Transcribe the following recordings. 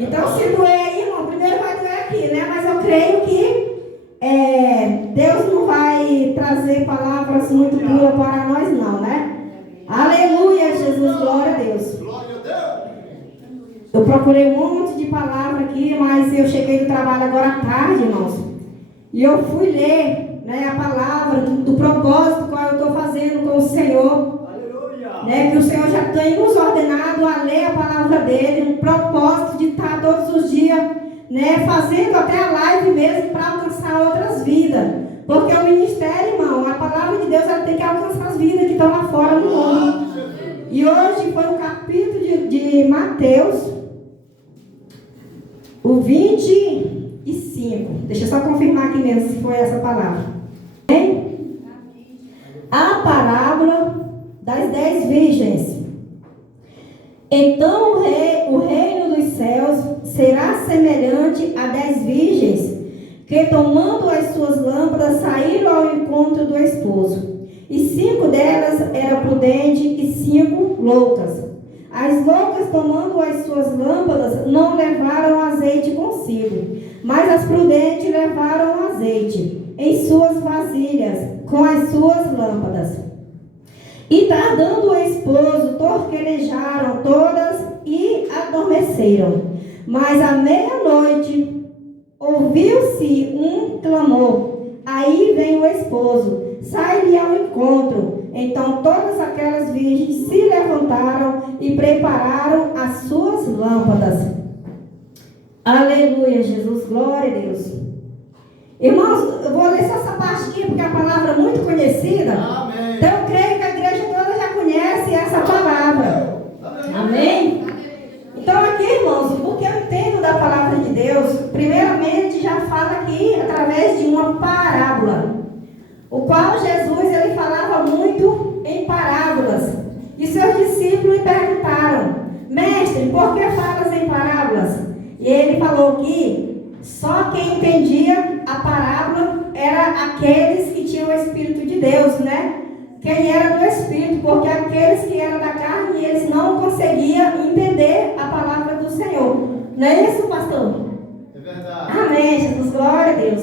Então, se doer aí, irmão, primeiro vai doer aqui, né? Mas eu creio que Deus não vai trazer palavras muito duras para nós, não, né? Aleluia, Jesus, glória a Deus. Eu procurei um monte de palavra aqui, mas eu cheguei do trabalho agora à tarde, irmãos. E eu fui ler, né, a palavra do propósito qual eu estou fazendo com o Senhor. Né, que o Senhor já tem nos ordenado a ler a palavra dele, um propósito de estar todos os dias, né, fazendo até a live mesmo para alcançar outras vidas. Porque o ministério, irmão, a palavra de Deus ela tem que alcançar as vidas que estão lá fora no mundo. E hoje foi o capítulo de Mateus, o 25. Deixa eu só confirmar aqui mesmo se foi essa palavra. Hein? A parábola das 10 virgens. Então o reino dos céus será semelhante a 10 virgens que, tomando as suas lâmpadas, saíram ao encontro do esposo. E 5 delas eram prudentes e 5 loucas. As loucas, tomando as suas lâmpadas, não levaram azeite consigo, mas as prudentes levaram azeite em suas vasilhas com as suas lâmpadas. E tardando o esposo, torquelejaram todas e adormeceram. Mas à meia-noite ouviu-se um clamor. Aí vem o esposo, sai-lhe ao encontro. Então todas aquelas virgens se levantaram e prepararam as suas lâmpadas. Aleluia, Jesus, glória a Deus. Irmãos, eu vou ler só essa parte aqui, porque é uma palavra muito conhecida. Amém. Então eu creio que a igreja toda já conhece essa palavra. Amém? Então aqui, irmãos, o que eu entendo da palavra de Deus, primeiramente já fala aqui através de uma parábola, o qual Jesus ele falava muito em parábolas. E seus discípulos lhe perguntaram: mestre, por que falas em parábolas? E ele falou que só quem entendia a parábola era aqueles que tinham o Espírito de Deus, né? Quem era do Espírito, porque aqueles que eram da carne, eles não conseguiam entender a palavra do Senhor. Não é isso, pastor? É verdade. Amém, Jesus, glória a Deus.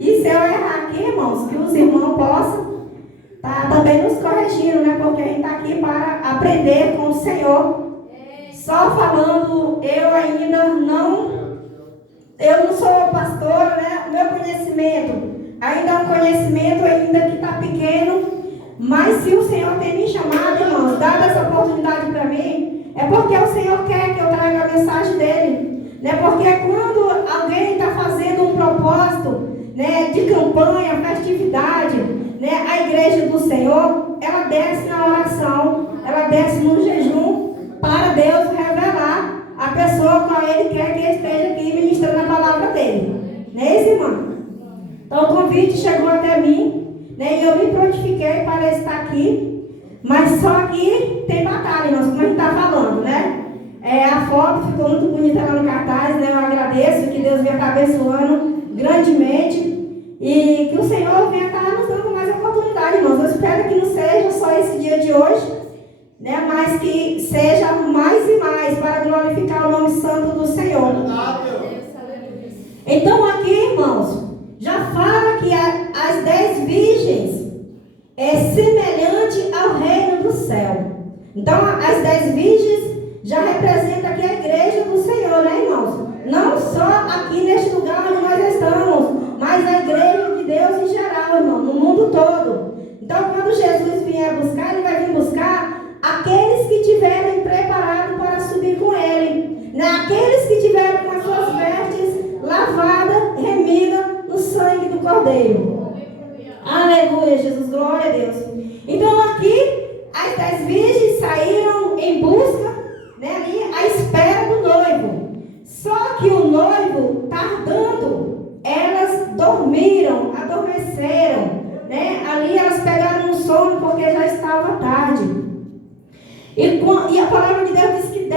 E se eu errar aqui, irmãos, que os irmãos possam estar também nos corrigindo, né? Porque a gente está aqui para aprender com o Senhor. Só falando, eu não sou pastora, né? O meu conhecimento ainda é um conhecimento ainda que está pequeno. Mas se o Senhor tem me chamado, irmãos, dado essa oportunidade para mim, é porque o Senhor quer que eu traga a mensagem dele. Né? Porque quando alguém está fazendo um propósito, né, de campanha, festividade, né, a igreja do Senhor, ela desce na oração, ela desce no jejum, para Deus revelar a pessoa com qual ele quer que esteja aqui ministrando a palavra dele. Não é isso, irmão? Então o convite chegou até mim. E eu me prontifiquei para estar aqui, mas só que tem batalha, nós, como a gente está falando, né? A foto ficou muito bonita lá no cartaz, né? Eu agradeço que Deus venha estar abençoando grandemente e que o Senhor venha estar nos dando mais oportunidade, irmãos. Eu espero que não seja só esse dia de hoje, né? Mas que seja mais e mais para glorificar o nome santo do Senhor. Então aqui, irmãos, já fala que as 10 virgens é semelhante ao reino do céu. Então, as 10 virgens já representam aqui a igreja do Senhor, né, irmãos? Não só aqui neste lugar onde nós estamos, mas a igreja de Deus em geral, irmão, no mundo todo. Então, quando Jesus vier buscar, ele vai vir buscar aqueles que tiverem preparado para subir com ele, né? Aqueles que tiverem com as suas vestes lavadas, remidas no sangue do Cordeiro. Aleluia, Jesus, glória a Deus. Então aqui, as 10 virgens saíram em busca, né, ali, à espera do noivo. Só que o noivo, tardando, elas dormiram, adormeceram, né? Ali elas pegaram um sono porque já estava tarde. E a palavra de Deus diz que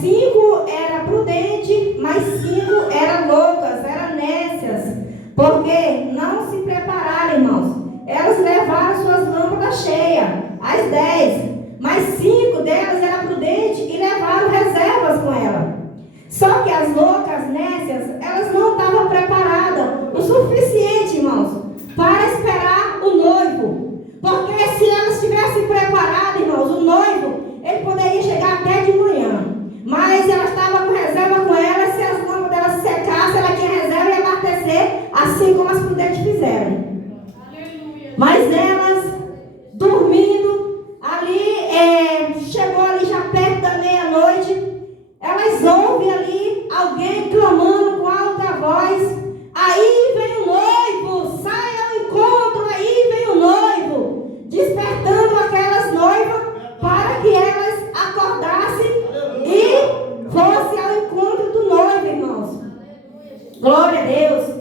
5 eram prudentes, mas 5 eram loucas, eram nécias. Porque não se prepararam, irmãos. Elas levaram suas lâmpadas cheias, as 10. Mas 5 delas eram prudentes e levaram reservas com ela. Só que as nécias, elas não estavam preparadas o suficiente, irmãos, para esperar o noivo. Porque se elas estivessem preparadas, irmãos, o noivo, ele poderia chegar até de manhã. Mas ela estava com reserva com ela, se as lâmpadas dela secassem, ela tinha reserva e ia abastecer, assim como as prudentes fizeram. Mas elas, dormindo, ali, chegou ali já perto da meia-noite, elas ouvem ali alguém clamando com alta voz: aí vem o noivo, saia ao encontro, aí vem o noivo, despertando aquelas noivas para que elas acordassem e fossem ao encontro do noivo, irmãos. Glória a Deus.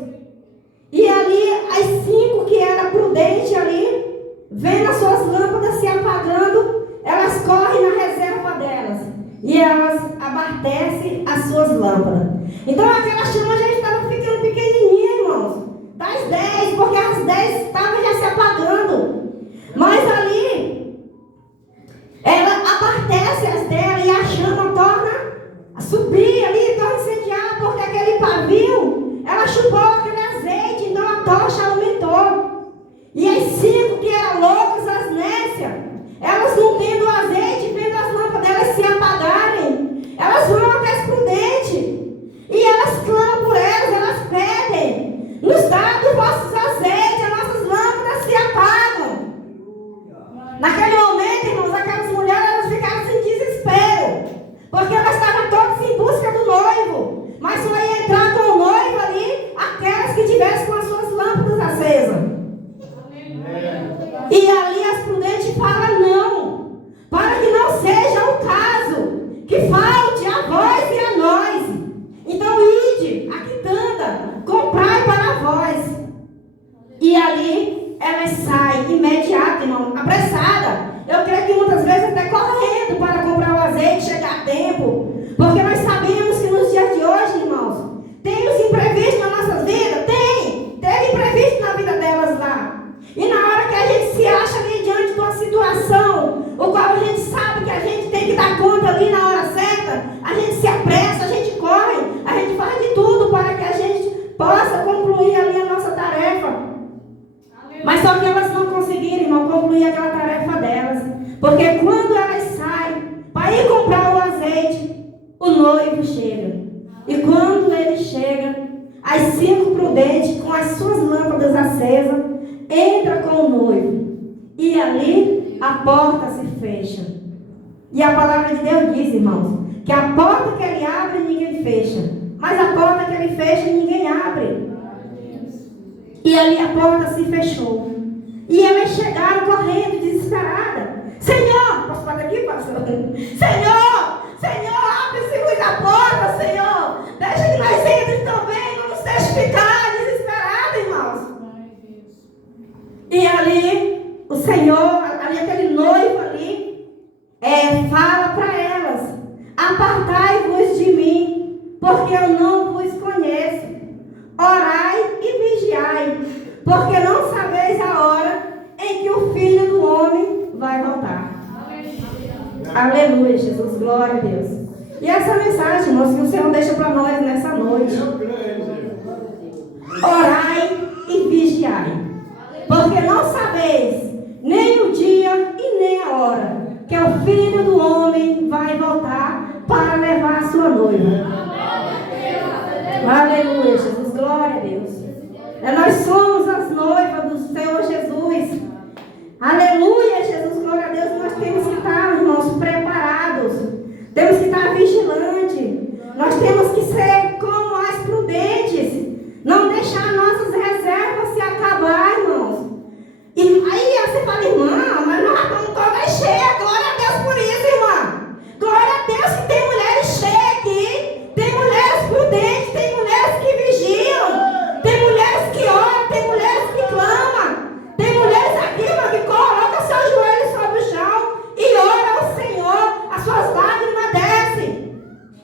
E ali, as 5 que eram prudentes ali, vendo as suas lâmpadas se apagando, elas correm na reserva delas e elas abastecem as suas lâmpadas. Então aquela chama já estava ficando pequenininha, irmãos, das 10, porque as 10 estavam já se apagando. Mas ali, ela abastece as dela e a chama torna a subir ali, torna a incendiar, porque aquele pavio, ela chupou aquele azeite, então a tocha aumentou. E as 5 que eram loucas, as nécias, elas não tendo o azeite, vendo as lâmpadas delas se apagarem, elas vão até as prudentes e elas clamam por elas pedem: nos dá dos vossos azeites, as nossas lâmpadas se apagam. Naquele momento, irmãos, aquelas mulheres, elas ficaram sem desespero, porque elas estavam todas em busca do noivo, mas só ia entrar com o noivo ali aquelas que tivessem com as suas lâmpadas acesas. E ali as prudentes falam não, para que não seja o caso que falte a vós e a nós. Então ide, a quitanda, comprai para vós. E ali elas saem imediato, irmão, apressada. Eu creio que muitas vezes até correndo para comprar o azeite, chegar a tempo. Porque nós sabemos que nos dias de hoje, irmãos, tem os imprevistos na nossa vida? Teve imprevisto na vida delas lá. E na hora que a gente se acha ali diante de uma situação, o qual a gente sabe que a gente tem que dar conta ali na hora certa, a gente se apressa, a gente corre, a gente faz de tudo para que a gente possa concluir ali a nossa tarefa. Mas só que elas não conseguiram, irmão, concluir aquela tarefa delas. Porque quando elas saem para ir comprar o azeite, o noivo chega. E quando ele chega, as 5 prudentes, com as suas lâmpadas acesas, entra com o noivo. E ali a porta se fecha. E a palavra de Deus diz, irmãos, que a porta que ele abre, ninguém fecha. Mas a porta que ele fecha, ninguém abre. E ali a porta se fechou. E elas chegaram correndo, desesperadas. Senhor, posso falar aqui, pastor? Senhor, abre-se a porta, Senhor. Deixa que nós entremos também, não nos deixe ficar desesperados, irmãos. E ali, o Senhor, ali aquele noivo ali, fala para elas: apartai-vos de mim, porque eu não vos conheço. Orai e vigiai, porque não sabeis a hora em que o Filho do Homem vai voltar. Aleluia, Jesus, glória a Deus. E essa mensagem, irmãos, que o Senhor deixa para nós nessa noite: orai e vigiai, porque não sabeis nem o dia e nem a hora que o Filho do Homem vai voltar para levar a sua noiva. Aleluia, Jesus, glória a Deus. Nós somos as noivas do Senhor Jesus. Aleluia, Jesus, glória a Deus. Nós temos que estar, irmãos, preparados. Temos que estar vigilantes. Nós temos que ser como as prudentes. Não deixar nossas reservas se acabar, irmãos. E aí você fala: irmã, mas nós estamos todas cheias. Glória a Deus por isso, irmã. Glória a Deus que tem mulheres cheias aqui. Tem mulheres prudentes, tem mulheres que vigiam, tem mulheres que oram, tem mulheres que clamam, tem mulheres aqui, irmã, que colocam seus joelhos sobre o chão e oram ao Senhor, as suas lágrimas descem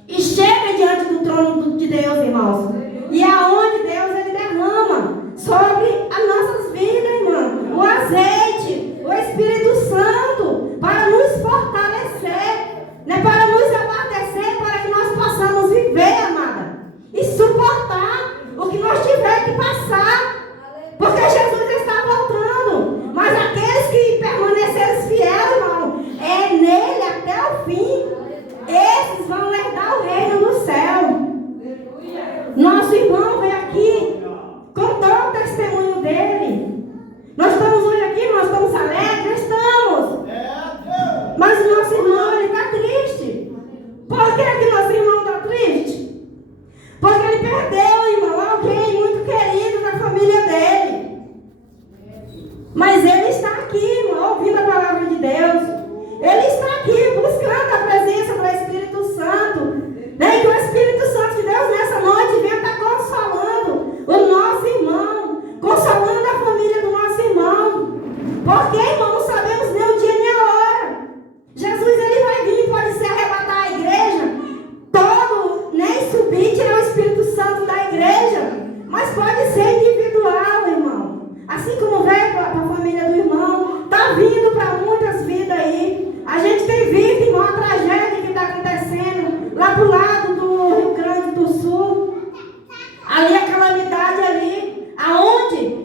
e chegam diante do trono de Deus, irmãos. E aonde Deus ele derrama sobre as nossas vidas, irmã, o azeite, o Espírito Santo, para nos fortalecer, né, para nos abastecer, para que nós possamos viver, amada, e Por que é que nosso irmão está triste? Porque ele perdeu, irmão, alguém muito querido na família dele. Mas ele está aqui, irmão, ouvindo a palavra de Deus. Ele está aqui buscando a presença do Espírito Santo. Né? E que o Espírito Santo de Deus nessa noite venha estar consolando o nosso irmão, consolando a família do nosso irmão. Porque, irmão, não sabemos nem o dia nem a hora. Jesus, ele vai vir, pode ser arrebatar a igreja todo, nem subir, tirar o Espírito Santo da igreja. Mas pode ser individual, irmão. Assim como veio para a família do irmão, está vindo para muitas vidas aí. A gente tem visto, irmão, a tragédia que está acontecendo lá pro lado do Rio Grande do Sul. Ali a calamidade ali, aonde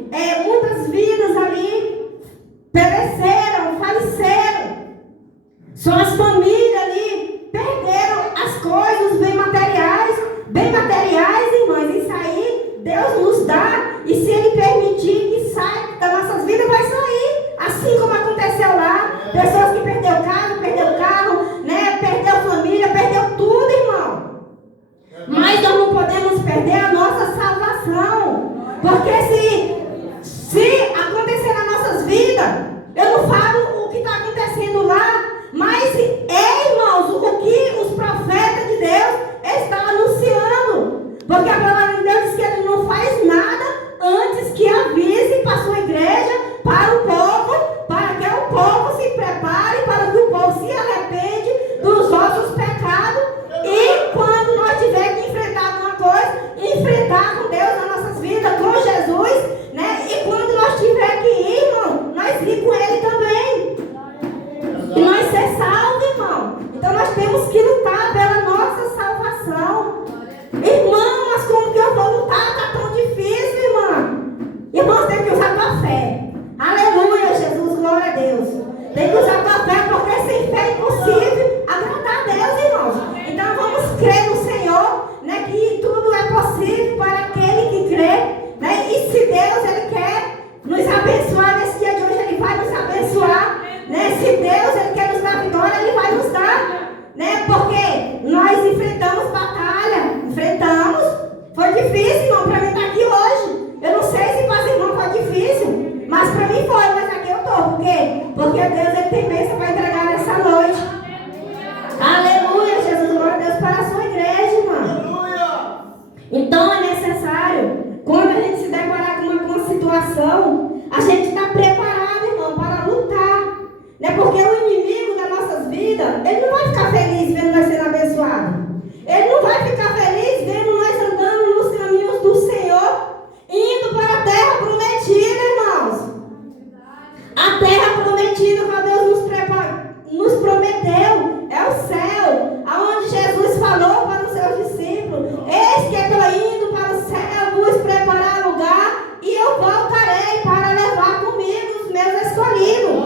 muitas vidas ali pereceram, faleceram. Só as famílias ali perderam as coisas, os bem materiais, irmãs. Isso aí Deus nos dá, e se Ele permitir que saia das nossas vidas, vai sair. Assim como aconteceu lá, pessoas que perdeu carro, né? Perdeu família, perdeu tudo, irmão. Mas nós não podemos perder a nossa salvação. Porque se acontecer nas nossas vidas, eu não falo o que está acontecendo lá, mas irmãos, o que os profetas de Deus estão anunciando. Porque a palavra de Deus diz que Ele não faz nada antes que avise para a sua igreja, para o povo, para que o povo se prepare, para que o povo se arrepende dos nossos pecados. E quando nós tivermos que enfrentar alguma coisa, enfrentar com Deus nas nossas vidas, com Jesus, né? E quando nós tivermos que ir, irmão, nós ir com Ele também. E nós ser salvos, irmão. Então nós temos que lutar pela nossa salvação. Irmão, mas como que eu vou lutar? Está tão difícil, irmão. Irmãos, tem que usar a tua fé. Aleluia, Jesus, glória a Deus. Tem que usar a tua fé, porque sem fé é impossível agradar a Deus, irmãos. Então vamos crer no Senhor, né, que tudo é possível para aquele que crê, né? E se Deus, Ele quer nos abençoar nesse dia de hoje, Ele vai nos abençoar, né? Se Deus, Ele quer nos dar vitória, Ele vai nos dar, né? Porque nós enfrentamos batalha, foi difícil, irmão, para mim estar aqui hoje. Eu não sei se para os irmãos foi difícil, mas para mim foi, mas aqui eu estou. Por quê? Porque Deus, Ele tem bênção para entregar nessa noite. Aleluia, Jesus, glória a Deus para a sua igreja, irmão. Então é necessário, quando a gente se deparar com uma situação, a gente está preparado, irmão, para lutar. Né? Porque o inimigo das nossas vidas, ele não vai ficar feliz vendo nós sendo abençoados. Ele não vai ficar feliz vendo nós andando nos caminhos do Senhor, indo para a terra prometida, irmãos. A terra prometida que Deus nos prometeu é o céu, aonde Jesus falou para os seus discípulos: eis que estou indo para o céu, vos preparar lugar, e eu voltarei para levar comigo os meus escolhidos.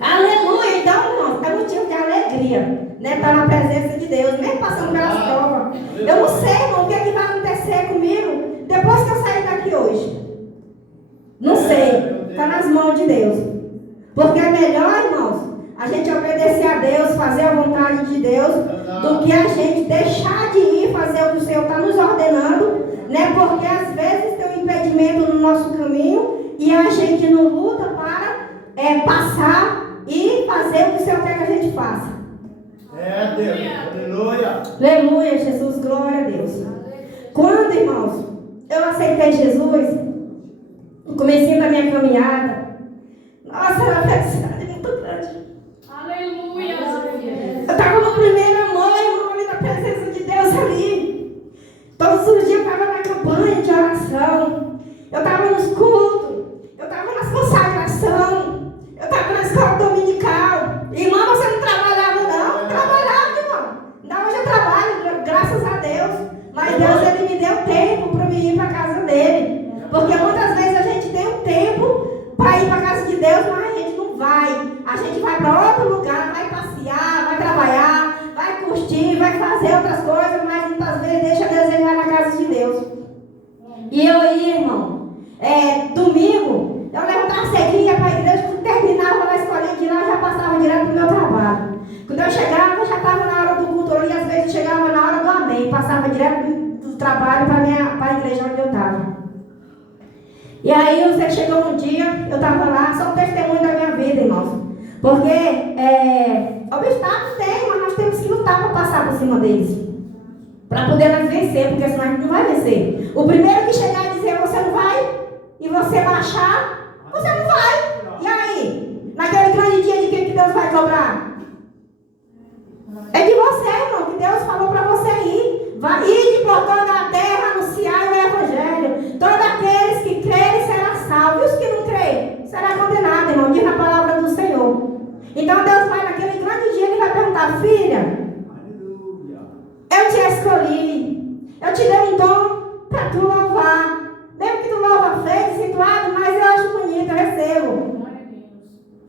Aleluia. Então, irmão, é motivo de alegria, né? Estar na presença de Deus, mesmo passando pelas provas. Eu não sei, irmão, o que é que vai acontecer comigo depois que eu sair daqui hoje. Não sei. Está nas mãos de Deus. Porque é melhor, irmãos, a gente obedecer a Deus, fazer a vontade de Deus, do que a gente deixar de ir fazer o que o Senhor está nos ordenando, né? Porque às vezes tem um impedimento no nosso caminho e a gente não luta para passar e fazer o que o Senhor quer que a gente faça. Deus. Aleluia. Aleluia, Jesus, glória a Deus. Quando, irmãos, eu aceitei Jesus, no comecinho da minha caminhada, nossa, era uma felicidade muito grande. Aleluia. Eu estava no primeiro amor, irmão, ali na presença de Deus ali. Todos os dias eu estava na campanha de oração. Eu estava nos cultos. Eu estava nas consagrações. Eu estava na escola dominical. Irmão, você não trabalhava, não? Trabalhava, irmão. Ainda hoje eu trabalho, graças a Deus. Mas Deus, Ele me deu tempo para me ir para a casa dele. Porque muitas vezes a gente tem um tempo para ir para a casa de Deus, mas a gente não vai. A gente vai para outro lugar, vai passear, vai trabalhar, vai curtir, vai fazer outras coisas, mas muitas vezes deixa Deus ir na casa de Deus. E eu ia, irmão, domingo, eu levantava cedinho, ia para a igreja, quando terminava na escolinha de lá, eu já passava direto para o meu trabalho. Quando eu chegava, já estava na hora do culto, eu E aí você chegou um dia, eu estava lá, só um testemunho da minha vida, irmãos. Porque obstáculos tem, mas nós temos que lutar para passar por cima deles. Para poder nós vencer, porque senão a gente não vai vencer. O primeiro que chegar e dizer você não vai, e você baixar, você não vai. E aí? Naquele grande dia de quem que Deus vai cobrar? É de você, irmão, que Deus falou para você ir. Vai ir por toda a terra, anunciar o Evangelho. Todos aqueles que crerem serão salvos. E os que não creem serão condenados, irmão. Diz na palavra do Senhor. Então Deus vai naquele grande dia, Ele vai perguntar: filha, eu te escolhi. Eu te dei um dom para tu louvar. Mesmo que tu louva feio, situado, mas eu acho bonito, eu recebo.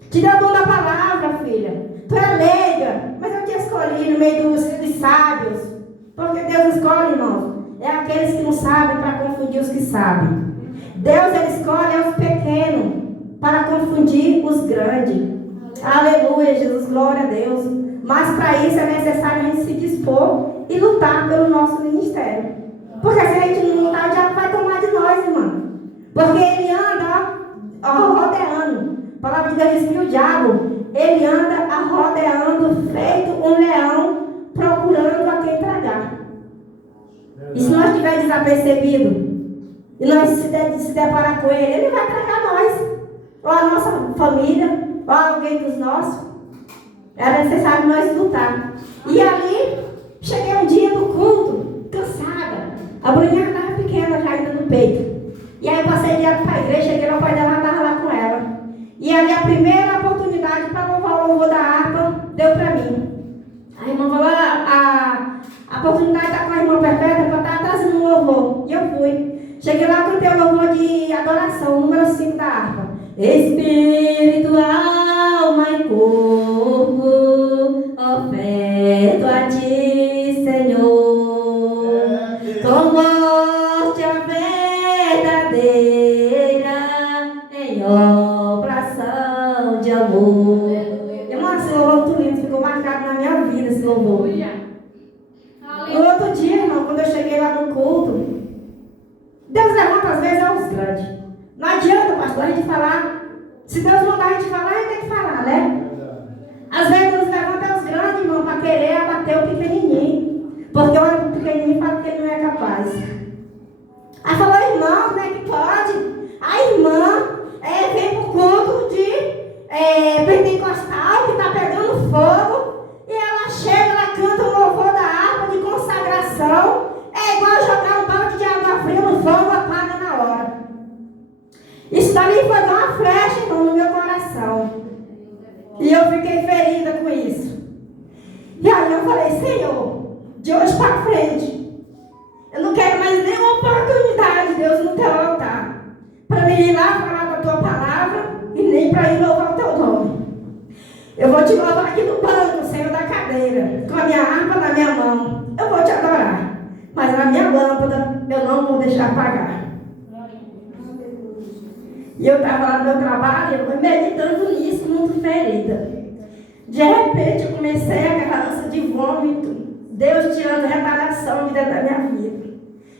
Te dei o dom da palavra, filha. Tu é leiga, mas eu te escolhi no meio dos sábios. Porque Deus escolhe, irmãos, é aqueles que não sabem para confundir os que sabem. Deus, Ele escolhe os pequenos para confundir os grandes. Aleluia, Jesus, glória a Deus. Mas para isso é necessário a gente se dispor e lutar pelo nosso ministério. Porque se a gente não lutar, o diabo vai tomar de nós, irmão. Porque ele anda rodeando. A palavra de Deus diz que o diabo, ele anda rodeando, feito um leão, procurando a quem tragar. E se nós estivermos desapercebidos, e nós se deparar com ele vai tragar nós, ou a nossa família, ou alguém dos nossos. Era necessário nós lutar. E ali, cheguei um dia no culto, cansada. A Bruninha estava pequena já ainda no peito. E aí eu passei direto para a igreja, cheguei lá, o pai dela estava lá com ela. E ali a primeira oportunidade para louvar o louvor da harpa deu para mim. A irmã falou: a oportunidade está com a irmã Perpétua para estar trazendo um louvor. E eu fui. Cheguei lá, cantei o louvor de adoração, número 5 da harpa. Espírito, alma e corpo, oferto a ti, Senhor, com morte a verdadeira, em obração de amor. Irmão, esse louvor muito lindo, ficou marcado na minha vida, esse louvor. No outro dia, irmão, quando eu cheguei lá no culto, Deus levanta às vezes aos grandes. Não adianta, pastor, a gente falar. Se Deus mandar a gente falar, a gente tem que falar, né? Às vezes Deus levanta os grandes, irmão, para querer abater o pequenininho. Porque olha para o pequenininho e fala que ele não é capaz. Aí falou: irmão, como é que pode? A irmã vem para o culto de pentecostal, que está pegando fogo. E ela chega, ela canta o louvor da harpa de consagração. É igual jogar um balde de água fria no fogo, apaga na hora. Isso dali foi uma flecha, irmão, no meu coração. E eu fiquei ferida com isso. E aí eu falei: Senhor, de hoje para frente, eu não quero mais nenhuma oportunidade, Deus, no teu altar, para me ir lá falar da tua palavra e nem para ir louvar o teu nome. Eu vou te louvar aqui no banco, Senhor, da cadeira, com a minha harpa na minha mão. Eu vou te adorar, mas a minha lâmpada eu não vou deixar apagar. E eu estava lá no meu trabalho, meditando nisso, muito ferida. De repente, eu comecei a agarrar de vômito. Deus tirando retaliação de dentro da minha vida.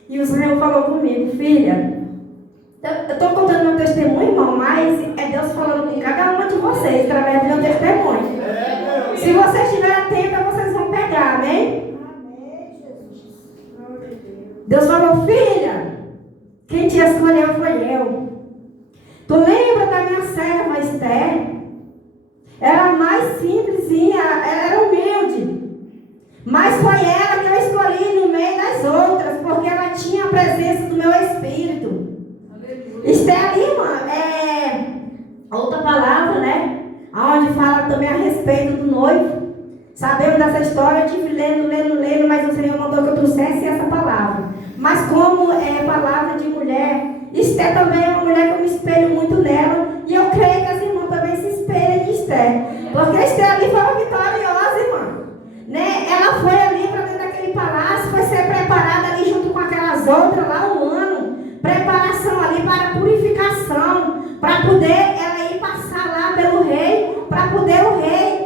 E o Senhor falou comigo: filha, eu estou contando meu testemunho, irmão, mas é Deus falando com cada uma de vocês, através do meu testemunho. Se vocês estiverem atentos, vocês vão pegar, amém? Deus falou: filha, quem te escolheu foi eu. Tu lembra da minha serva Esther? Era mais simplesinha, ela era humilde. Mas foi ela que eu escolhi no meio das outras, porque ela tinha a presença do meu Espírito. Esther ali, irmã, outra palavra, né? Onde fala também a respeito do noivo. Sabemos dessa história, eu tive lendo, mas o Senhor mandou que eu trouxesse essa palavra. Mas como é palavra de mulher, Esther também é uma mulher que eu me espelho muito nela. E eu creio que as irmãs também se espelham em Esther. Porque Esther ali foi uma vitoriosa, irmã. Né? Ela foi ali para dentro daquele palácio, foi ser preparada ali junto com aquelas outras lá um ano. Preparação ali para purificação. Para poder ela ir passar lá pelo rei. Para poder o rei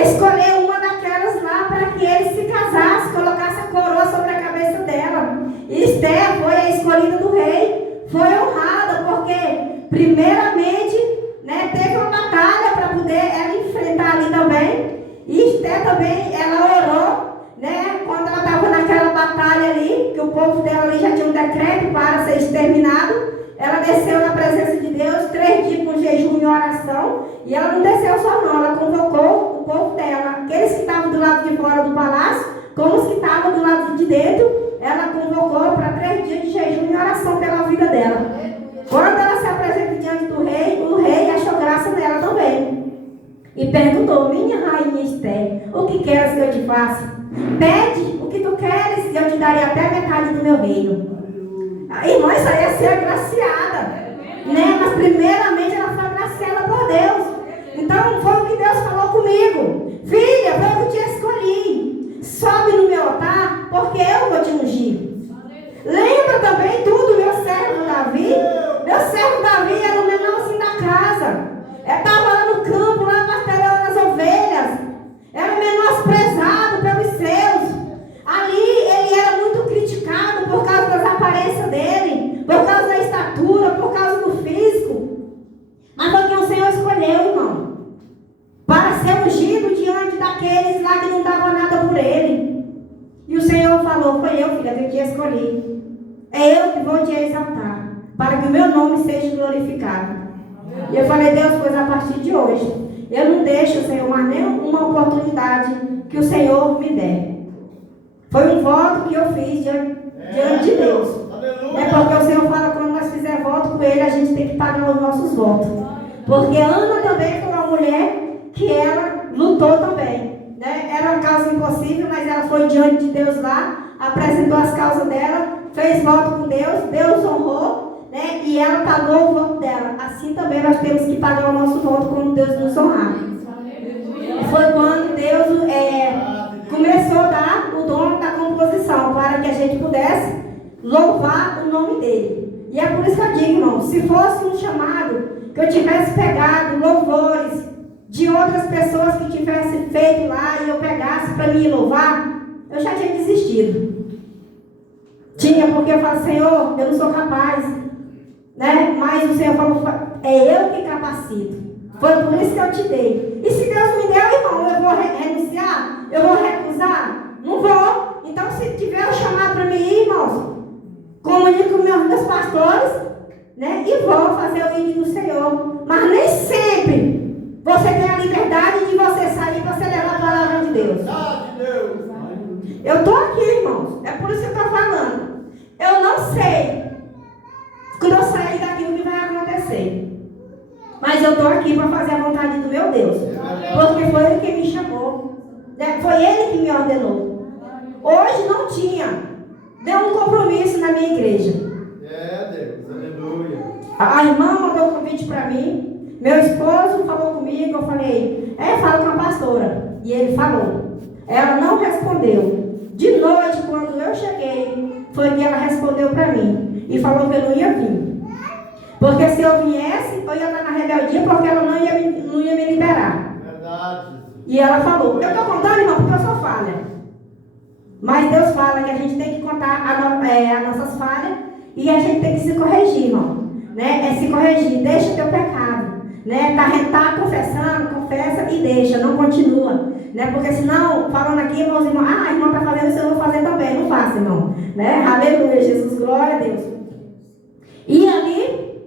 escolher uma daquelas lá para que ele se casasse, colocasse a coroa sobre a cabeça dela. E Esther foi a escolhida do rei. Foi honrada. decreto para ser exterminado, ela desceu na presença de Deus 3 dias com jejum e oração. E ela não desceu só não, ela convocou o povo dela, aqueles que estavam do lado de fora do palácio, como os que estavam do lado de dentro. Ela convocou para 3 dias de jejum e oração pela vida dela. Quando ela se apresenta diante do rei, o rei achou graça nela também. E perguntou: minha rainha Esther, o que queres que eu te faça? Pede o que tu queres e eu te darei até metade do meu reino. Irmã, isso aí é ser agraciada, né? Mas primeiramente ela foi agraciada por Deus. Então foi o que Deus falou comigo: filha, foi o que eu te escolhi. Sobe no meu altar, porque eu vou te ungir. Lembra também tudo, meu servo Davi? Meu servo Davi era o menorzinho da casa. Estava lá no campo, lá pastoreando as ovelhas. Era menosprezado pelos seus. Ali ele era muito criticado por causa das aparências dele, por causa da estatura, por causa do físico. Mas foi quem o Senhor escolheu, irmão, para ser ungido diante daqueles lá que não davam nada por ele. E o Senhor falou: foi eu, filha, que te escolhi. É eu que vou te exaltar, para que o meu nome seja glorificado. E eu falei: Deus, pois a partir de hoje, eu não deixo, Senhor, mais nenhuma oportunidade que o Senhor me der. Foi um voto que eu fiz diante de Deus. É porque o Senhor fala: quando nós fizermos voto com Ele, a gente tem que pagar os nossos votos. Porque Ana também foi uma mulher que ela lutou também, né? Era uma causa impossível, mas ela foi diante de Deus lá, apresentou as causas dela, fez voto com Deus, Deus honrou, né? E ela pagou o voto dela. Assim também nós temos que pagar o nosso voto quando Deus nos honrar. Foi quando Deus começou a dar o dom da composição, para que a gente pudesse louvar o nome dele. E é por isso que eu digo, irmão, se fosse um chamado que eu tivesse pegado louvores de outras pessoas que tivessem feito lá e eu pegasse para me louvar, eu já tinha desistido. Tinha, porque eu falo: Senhor, eu não sou capaz, né? Mas o Senhor falou: é eu que capacito. Foi por isso que eu te dei. E se Deus me deu, irmão, eu vou renunciar? Eu vou recusar? Não vou. Então, se tiver o chamado para mim ir, irmãos, comunico com meus pastores, né? E vou fazer o ídolo do Senhor. Mas nem sempre você tem a liberdade de você sair para você levar a palavra de Deus. Eu estou aqui, irmãos. É por isso que eu estou falando. Eu não sei quando eu sair daqui o que vai acontecer. Mas eu estou aqui para fazer a vontade do meu Deus. Porque foi Ele que me chamou. Foi Ele que me ordenou. Hoje não tinha. Deu um compromisso na minha igreja. Deus, aleluia. A irmã mandou um convite para mim. Meu esposo falou comigo. Eu falei: fala com a pastora. E ele falou. Ela não respondeu. De noite, quando eu cheguei, foi que ela respondeu para mim. E falou que eu não ia vir. Porque se eu viesse, eu ia estar na rebeldia, porque ela não ia me liberar. Verdade. E ela falou: eu estou contando, irmão, porque eu sou falha. Mas Deus fala que a gente tem que contar as nossas falhas e a gente tem que se corrigir, irmão. Né? É se corrigir, deixa o teu pecado. Né? Tá confessando, confessa e deixa, não continua. Né? Porque senão, falando aqui, irmãos, a irmã está fazendo isso, eu vou fazer também. Não faça, irmão. Né? Aleluia, Jesus, glória a Deus. E ali,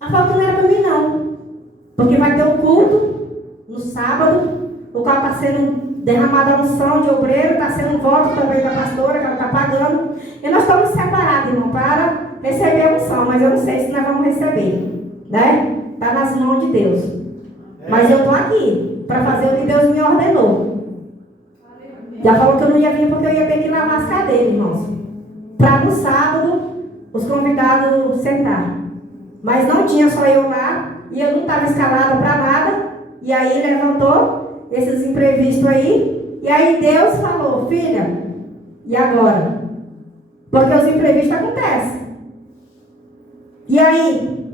a falta não era para mim, não. Porque vai ter um culto no sábado, o qual está sendo derramada a unção de obreiro, está sendo um voto também da pastora, que ela está pagando. E nós estamos separados, irmão, para receber a unção. Mas eu não sei se nós vamos receber. Né? Está nas mãos de Deus. Mas eu estou aqui para fazer o que Deus me ordenou. Já falou que eu não ia vir porque eu ia ter que lavar as cadeiras, irmãos. Para no sábado os convidados sentar. Mas não tinha só eu lá. E eu não estava escalada para nada. E aí levantou esses imprevistos aí. E aí Deus falou: filha, e agora? Porque os imprevistos acontecem. E aí?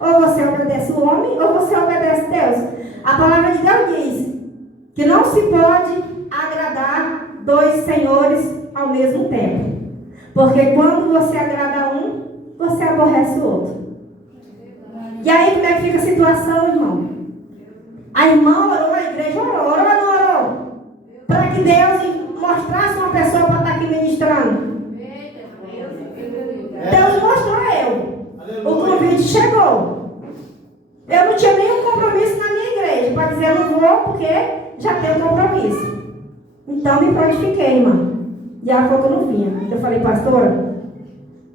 Ou você obedece o homem, ou você obedece Deus. A palavra de Deus diz que não se pode agradar dois senhores ao mesmo tempo. Porque quando você agrada um, você aborrece o outro. E aí como é que fica a situação, irmão? A irmã orou, a igreja orou ou não orou? Para que Deus mostrasse uma pessoa para estar aqui ministrando. vou porque já tenho compromisso. Então me prontifiquei, irmã. E ela falou que eu não vinha. Eu falei, pastora,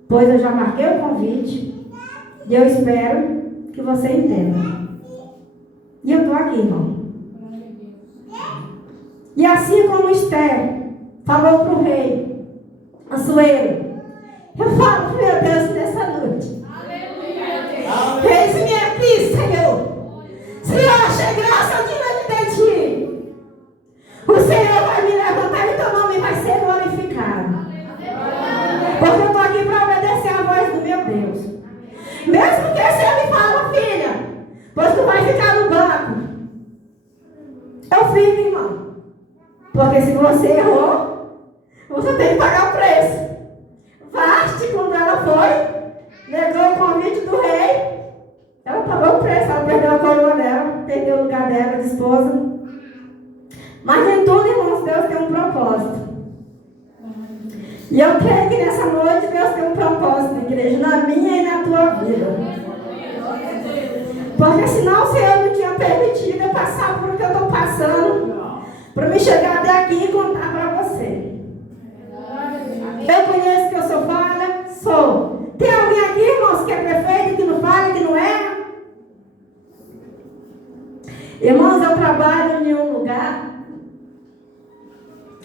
pois eu já marquei o convite e eu espero que você entenda. E eu estou aqui, irmão. E assim como Esther falou para o rei Assuero, eu falo, meu Deus, nessa noite. Eis-me aqui, Senhor. Senhor, achei graça diante de ti. O Senhor vai me levantar e teu nome vai ser glorificado. Porque eu estou aqui para obedecer a voz do meu Deus. Mesmo que se ele fala, filha, pois tu vai ficar no banco. Eu fico, irmão. Porque se você errou, você tem que pagar o preço. Vaste, quando ela foi, negou o convite do rei, ela pagou o preço, ela perdeu a coroa dela, perdeu o lugar dela de esposa. Mas em tudo, irmãos, Deus tem um propósito. E eu creio que nessa noite Deus tem um propósito, igreja, na minha e na tua vida. Porque senão o Senhor não tinha permitido eu passar por o que eu estou passando, para me chegar até aqui e contar para você. Eu conheço que eu sou falha? Sou. Tem alguém aqui, irmãos, que é perfeito, que não falha, que não é? Irmãos, eu trabalho em um lugar.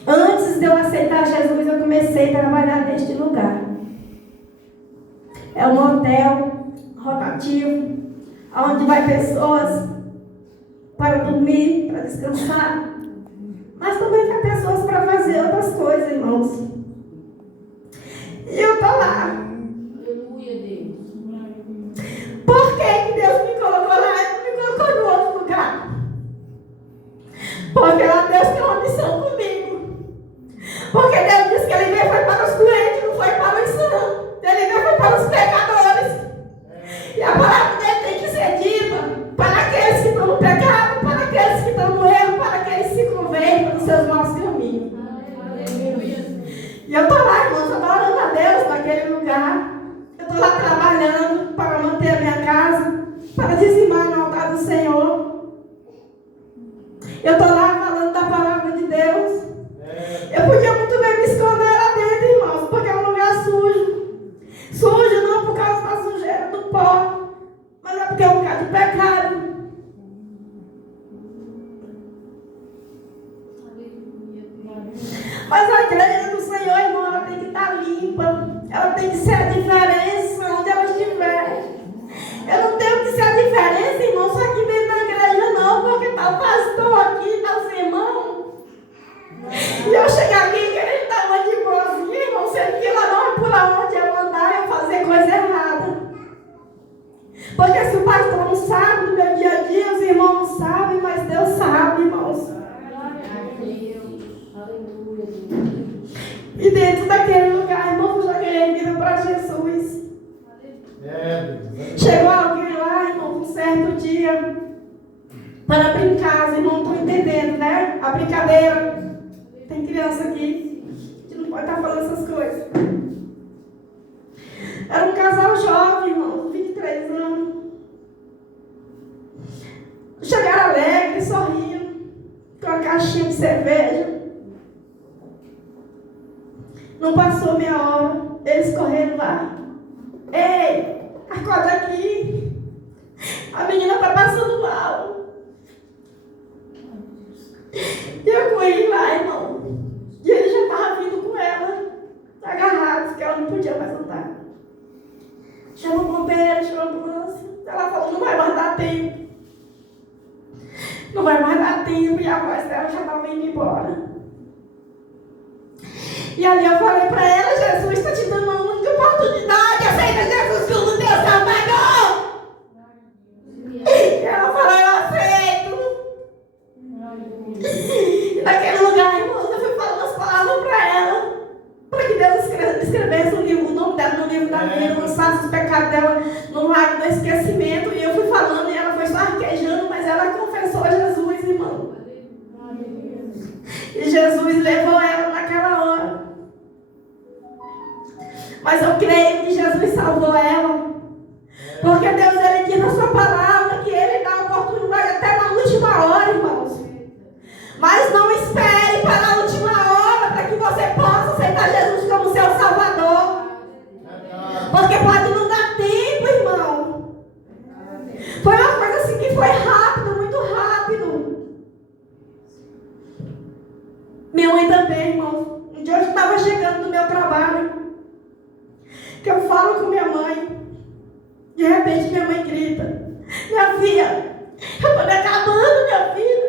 Antes de eu aceitar Jesus, eu comecei a trabalhar neste lugar. É um hotel rotativo, onde vai pessoas para dormir, para descansar. Mas também vai pessoas para fazer outras coisas, irmãos. E eu estou lá. Aleluia, Deus. Por que Deus me colocou lá e não me colocou em outro lugar? Porque lá Deus tem uma missão comigo. Porque Deus disse que Ele veio foi para os doentes, não foi para os sãos. Ele veio foi para os pecadores. E a palavra dele tem que ser dita para aqueles que estão no pecado, para aqueles que estão no erro, para aqueles que se convertem dos seus maus caminhos. E eu estou lá, irmãos, adorando a Deus naquele lugar. Eu estou lá trabalhando para manter a minha casa, para dizimar no altar do Senhor. Eu estou lá falando da palavra de Deus. Eu podia muito bem me esconder lá dentro, irmãos, porque é um lugar sujo. Sujo não por causa da sujeira do pó, mas é porque é um lugar de pecado. Mas a igreja do Senhor, irmão, ela tem que estar limpa. Ela tem que ser a diferença onde ela estiver. Eu não tenho que ser a diferença, irmão, só aqui dentro da igreja não, porque está o pastor aqui, está os irmãos. E eu chegar aqui querendo estar uma de boazinha, irmão, sendo que lá não é por onde eu andar, eu fazer coisa errada. Porque se o pastor não sabe do meu dia a dia, os irmãos não sabem, mas Deus sabe, irmãos. E dentro daquele lugar, irmãos, eu já ganhei vida para Jesus. Chegou alguém lá, irmão, um certo dia, para brincar, os irmãos estão entendendo, né? A brincadeira. Tem criança aqui, a gente não pode estar falando essas coisas. Era um casal jovem, irmão, 23 anos. Chegaram alegres, sorrindo, com a caixinha de cerveja. Não passou meia hora, eles correram lá. Ei, acorda aqui. A menina está passando mal. E eu corri lá, irmão. E ele já estava vindo com ela, agarrados, que ela não podia mais andar. Chama o bombeiro, chama a ambulância. Ela falou, não vai mais dar tempo. Não vai mais dar tempo. E a voz dela já estava indo embora. E ali eu falei para ela, Jesus está te dando uma única oportunidade. Aceita Jesus como teu Salvador. E ela falou, eu aceito. E naquele lugar, irmãos, eu fui falando as palavras para ela, para que Deus escrevesse o nome dela no livro da vida, lançasse os pecados dela no lago do esquecimento. E eu fui falando e ela foi só arquejando, mas ela confessou a Jesus, irmão. E Jesus levou ela naquela hora. Mas eu creio que Jesus salvou ela. Porque Deus, Ele diz na sua palavra que Ele dá oportunidade até na última hora, irmãos. Mas não espere para a última hora para que você possa aceitar Jesus como seu Salvador. Porque pode não dar tempo, irmão. Foi uma coisa assim que foi rápido, muito rápido. Minha mãe também, irmão. Um dia eu estava chegando do meu trabalho, que eu falo com minha mãe. De repente minha mãe grita: minha filha, eu estou me acabando, minha filha.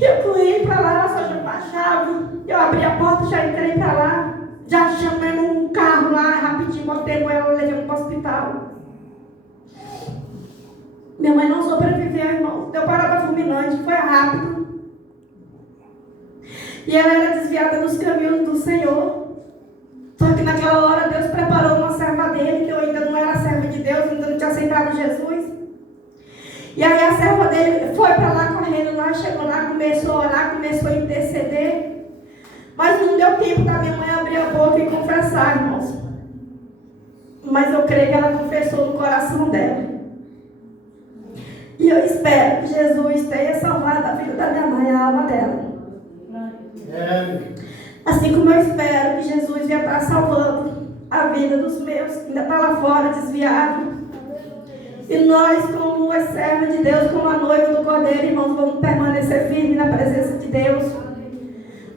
Eu corri para lá, só jogou a chave. Eu abri a porta, já entrei para lá. Já chamei um carro lá, rapidinho, botei com ela, levei para o hospital. Minha mãe não sobreviveu, irmão. Deu parada fulminante, foi rápido. E ela era desviada dos caminhos do Senhor. Só que naquela hora Deus preparou uma serva dele, que eu ainda não era serva de Deus, ainda não tinha aceitado Jesus. E aí a serva dele foi para lá correndo lá, chegou lá, começou a orar, começou a interceder. Mas não deu tempo da minha mãe abrir a boca e confessar, irmãos. Mas eu creio que ela confessou no coração dela. E eu espero que Jesus tenha salvado a vida da minha mãe, a alma dela. Assim como eu espero que Jesus já está salvando a vida dos meus, que ainda está lá fora, desviado. E nós, como as servas de Deus, como a noiva do Cordeiro, irmãos, vamos permanecer firmes na presença de Deus,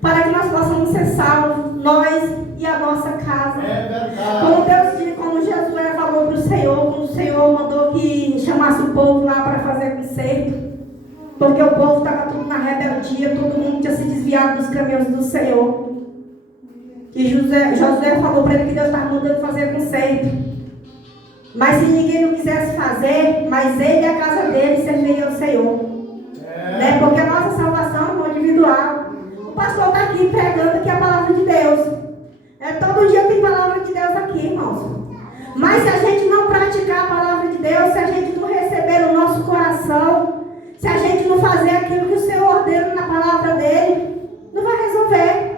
para que nós possamos ser salvos, nós e a nossa casa. Como Deus disse, como Josué falou para o Senhor, quando o Senhor mandou que chamasse o povo lá para fazer conserto, porque o povo estava tudo na rebeldia, todo mundo tinha se desviado dos caminhos do Senhor. E Josué falou para ele que Deus estava mandando fazer conserto. Mas se ninguém não quisesse fazer, mas ele e a casa dele serviriam ao Senhor. Né? Porque a nossa salvação é individual. O pastor está aqui pregando aqui a palavra de Deus. Todo dia tem palavra de Deus aqui, irmãos. Mas se a gente não praticar a palavra de Deus, se a gente não receber no nosso coração, se a gente não fazer aquilo que o Senhor ordena na palavra dele, não vai resolver.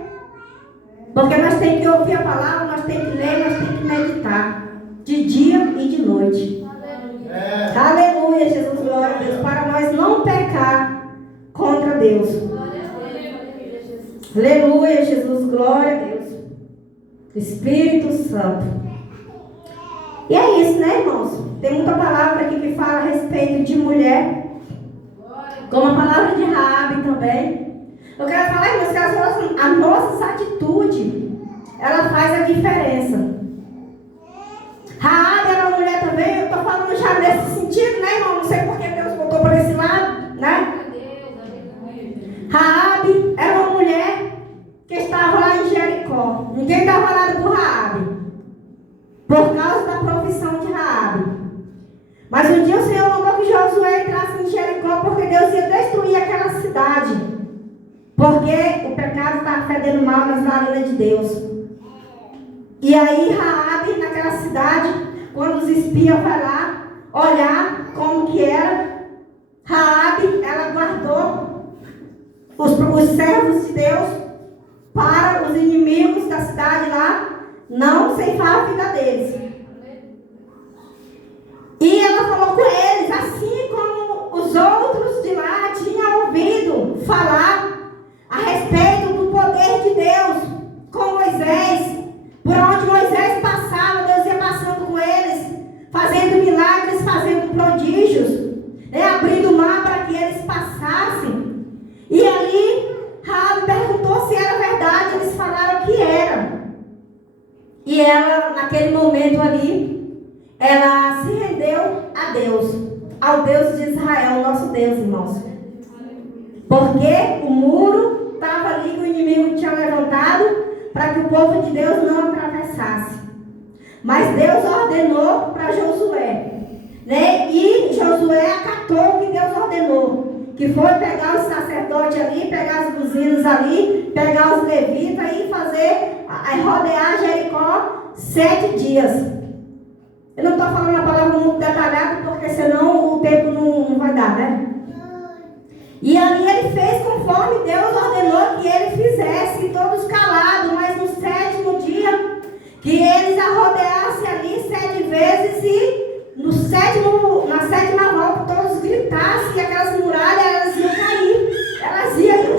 Porque nós temos que ouvir a palavra, nós temos que ler, nós temos que meditar. De dia e de noite. Aleluia, Jesus, glória a Deus. Para nós não pecar contra Deus. Aleluia, Jesus, glória a Deus. Espírito Santo. E é isso, né, irmãos? Tem muita palavra aqui que fala a respeito de mulher. Como a palavra de Raabe também. Eu quero falar, irmãos, que a nossa atitude, ela faz a diferença. Raabe era uma mulher também, eu estou falando já nesse sentido, né, irmão? Não sei porque Deus botou para esse lado, né? Raabe era uma mulher que estava lá em Jericó. Ninguém dava nada por Raabe, por causa da profissão de Raabe. Mas um dia o Senhor mandou que Josué entrasse em Jericó, porque Deus ia destruir aquela cidade. Porque o pecado estava fedendo mal nas narinas de Deus. E aí Raabe, naquela cidade, quando os espias vão lá olhar como que era, Raabe, ela guardou os servos de Deus para os inimigos da cidade lá não ceifar a vida deles. E ela falou com eles, assim como os outros de lá tinham ouvido falar a respeito do poder de Deus com Moisés. Por onde Moisés passava, Deus ia passando com eles, fazendo milagres, fazendo prodígios, abrindo o mar para que eles passassem. E ali, Raabe perguntou se era verdade, eles falaram que era. E ela, naquele momento ali, ela se rendeu a Deus, ao Deus de Israel, nosso Deus, irmãos. Porque o muro estava ali que o inimigo tinha levantado, para que o povo de Deus não atravessasse. Mas Deus ordenou para Josué, né? E Josué acatou o que Deus ordenou, que foi pegar os sacerdotes ali, pegar as buzinas ali, pegar os levitas e fazer, rodear Jericó 7 dias. Eu não estou falando a palavra muito detalhada, porque senão o tempo não vai dar, né? E ali ele fez conforme Deus ordenou que ele fizesse, todos calados, mas no 7º dia, que eles rodeassem ali 7 vezes e na 7ª volta todos gritassem e aquelas muralhas elas iam cair, elas iam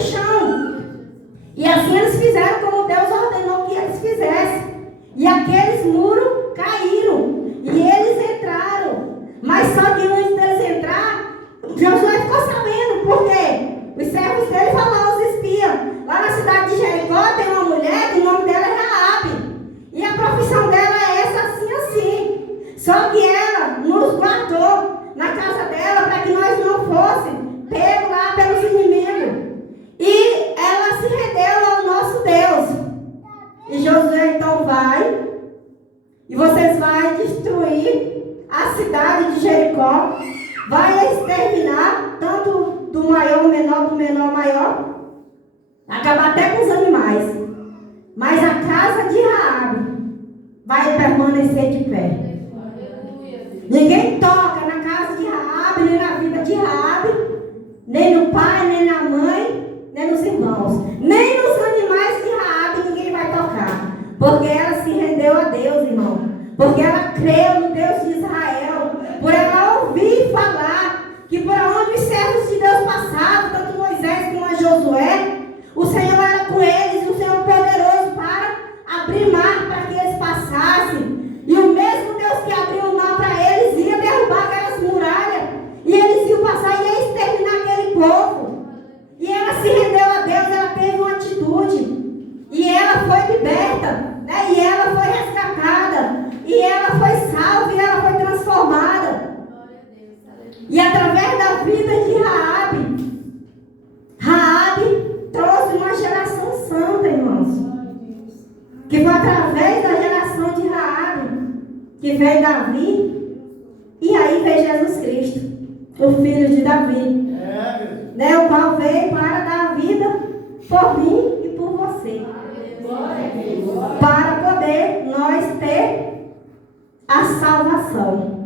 E vocês vão destruir a cidade de Jericó. Vai exterminar tanto do maior ao menor, do menor ao maior. Acabar até com os animais. Mas a casa de Raabe vai permanecer de pé. Ninguém toca na casa de Raabe, nem na vida de Raabe, nem no pai, nem na mãe, nem nos irmãos, nem nos animais de Raabe ninguém vai tocar. Porque ela se rendeu a Deus, irmão. Porque ela creu no Deus de Israel. Por ela ouvir falar que por onde os servos de Deus passavam, tanto Moisés como Josué, o Senhor era com eles, e o Senhor poderoso para abrir mar para que eles passassem. E o mesmo Deus que abriu o mar para eles ia derrubar aquelas muralhas. E eles iam passar e ia exterminar aquele povo. E ela se rendeu a Deus, ela teve uma atitude. E ela foi liberta, né? E ela foi resgatada. E ela foi salva, e ela foi transformada. E através da vida de Raabe trouxe uma geração santa, irmãos. Que foi através da geração de Raabe que veio Davi. E aí veio Jesus Cristo, o filho de Davi. Né, o qual veio para dar vida por mim e por você. Para poder nós ter a salvação.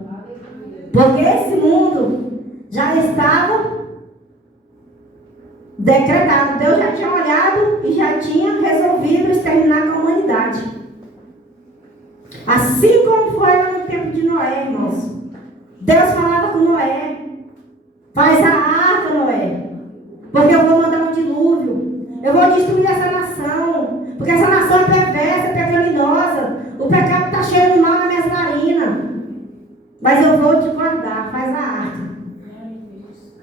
Porque esse mundo já estava decretado. Deus já tinha olhado e já tinha resolvido exterminar com a humanidade. Assim como foi lá no tempo de Noé, irmãos. Deus falava com Noé: faz a arca, Noé, porque eu vou mandar um dilúvio. Eu vou destruir essa nação, porque essa nação é perversa, é pecaminosa. O pecado está cheio mal na minha narina. Mas eu vou te guardar, faz a arca.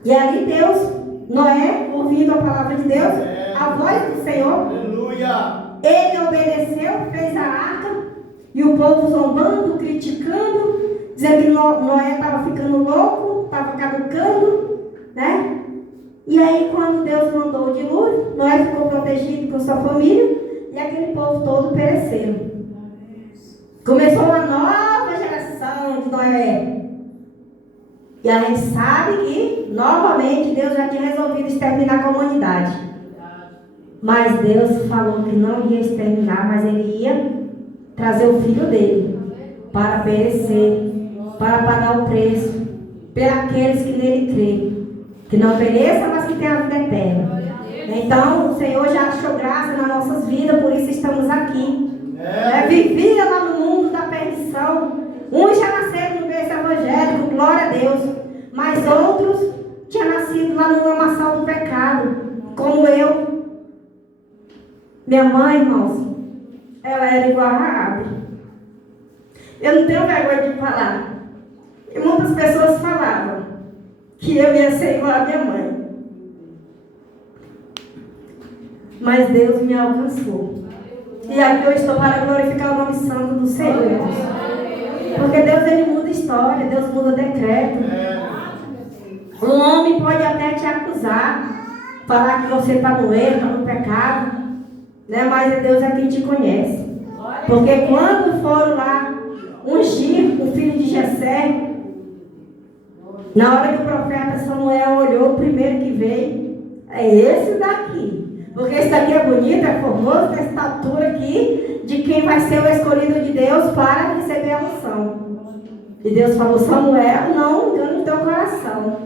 E ali Deus, Noé, ouvindo a palavra de Deus, a voz do Senhor, aleluia, ele obedeceu, fez a arca. E o povo zombando, criticando, dizendo que Noé estava ficando louco, estava caducando, né? E aí, quando Deus mandou o dilúvio, Noé ficou protegido com sua família e aquele povo todo pereceu. Começou uma nova geração de Noé. E a gente sabe que, novamente, Deus já tinha resolvido exterminar com a humanidade. Mas Deus falou que não ia exterminar, mas Ele ia trazer o filho dele para perecer, para pagar o preço pelos que nele creem. Que não pereça, mas que tenha a vida eterna. Então, o Senhor já achou graça nas nossas vidas, por isso estamos aqui. Vivia lá no mundo da perdição. Uns já nasceram no berço evangélico, glória a Deus. Mas outros tinham nascido lá no lamaçal do pecado, como eu. Minha mãe, irmãos, ela era igual a Raabe. Eu não tenho vergonha de falar. E muitas pessoas falavam que eu ia ser igual a minha mãe. Mas Deus me alcançou. E aqui eu estou para glorificar o nome santo do Senhor. Porque Deus, Ele muda história, Deus muda decreto. Um homem pode até te acusar, falar que você está no erro, está no pecado, né? Mas Deus é quem te conhece. Porque quando foram lá ungir o filho de Jessé, na hora que o profeta Samuel olhou, o primeiro que veio é esse daqui. Porque esse daqui é bonito, é formoso, tem essa altura aqui de quem vai ser o escolhido de Deus para receber a unção. E Deus falou: Samuel, não engane o teu coração.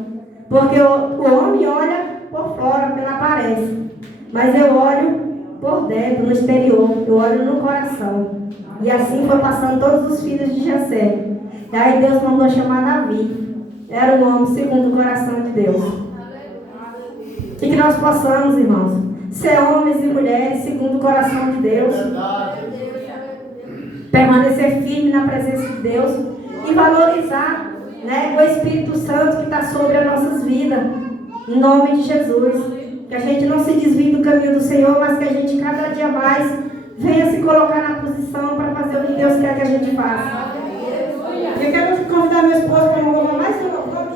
Porque o homem olha por fora, pela aparência. Mas eu olho por dentro, no exterior. Eu olho no coração. E assim foi passando todos os filhos de Jessé. E aí Deus mandou chamar Davi. Era um homem segundo o coração de Deus. E que nós possamos, irmãos, ser homens e mulheres segundo o coração de Deus. Permanecer firme na presença de Deus. E valorizar, né, o Espírito Santo que está sobre as nossas vidas. Em nome de Jesus. Que a gente não se desvie do caminho do Senhor, mas que a gente cada dia mais venha se colocar na posição para fazer o que Deus quer que a gente faça. Eu quero convidar meu esposo para mais um